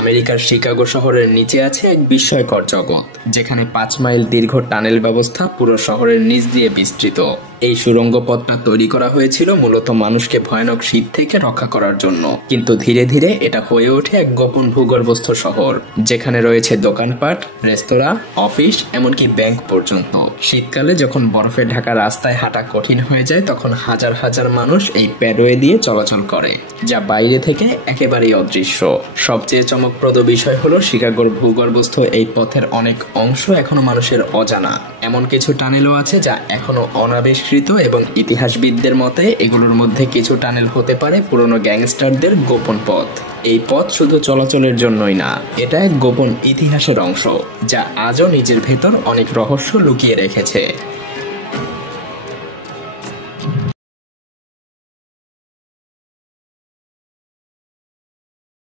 আমেরিকার শিকাগো শহরের নিচে আছে এক বিস্ময়কর জগৎ, যেখানে 5 মাইল দীর্ঘ টানেল ব্যবস্থা পুরো শহরের নিচ দিয়ে বিস্তৃত। এই সুড়ঙ্গ পথটা তৈরি করা হয়েছিল মূলত মানুষকে ভয়ানক শীত থেকে রক্ষা করার জন্য, কিন্তু ধীরে ধীরে এটা হয়ে ওঠে এক গোপন ভূগর্ভস্থ শহর, যেখানে রয়েছে দোকানপাট, রেস্তোরাঁ, অফিস, এমনকি ব্যাংক পর্যন্ত। শীতকালে যখন বরফে ঢাকা রাস্তায় হাঁটা কঠিন হয়ে যায়, তখন হাজার হাজার মানুষ এই প্যাডওয়ে দিয়ে চলাচল করে, যা বাইরে থেকে একেবারেই অদৃশ্য। সবচেয়ে চমকপ্রদ বিষয় হলো শিকাগোর ভূগর্ভস্থ এই পথের অনেক অংশ এখনো মানুষের অজানা। এমন কিছু টানেলও আছে যা এখনো অনাবিষ্কৃত, এবং ইতিহাসবিদদের মতে এগুলোর মধ্যে কিছু টানেল হতে পারে পুরনো গ্যাংস্টারদের গোপন পথ। এই পথ শুধু চলাচলের জন্যই না, এটা এক গোপন ইতিহাসের অংশ, যা আজও নিজের ভেতর অনেক রহস্য লুকিয়ে রেখেছে।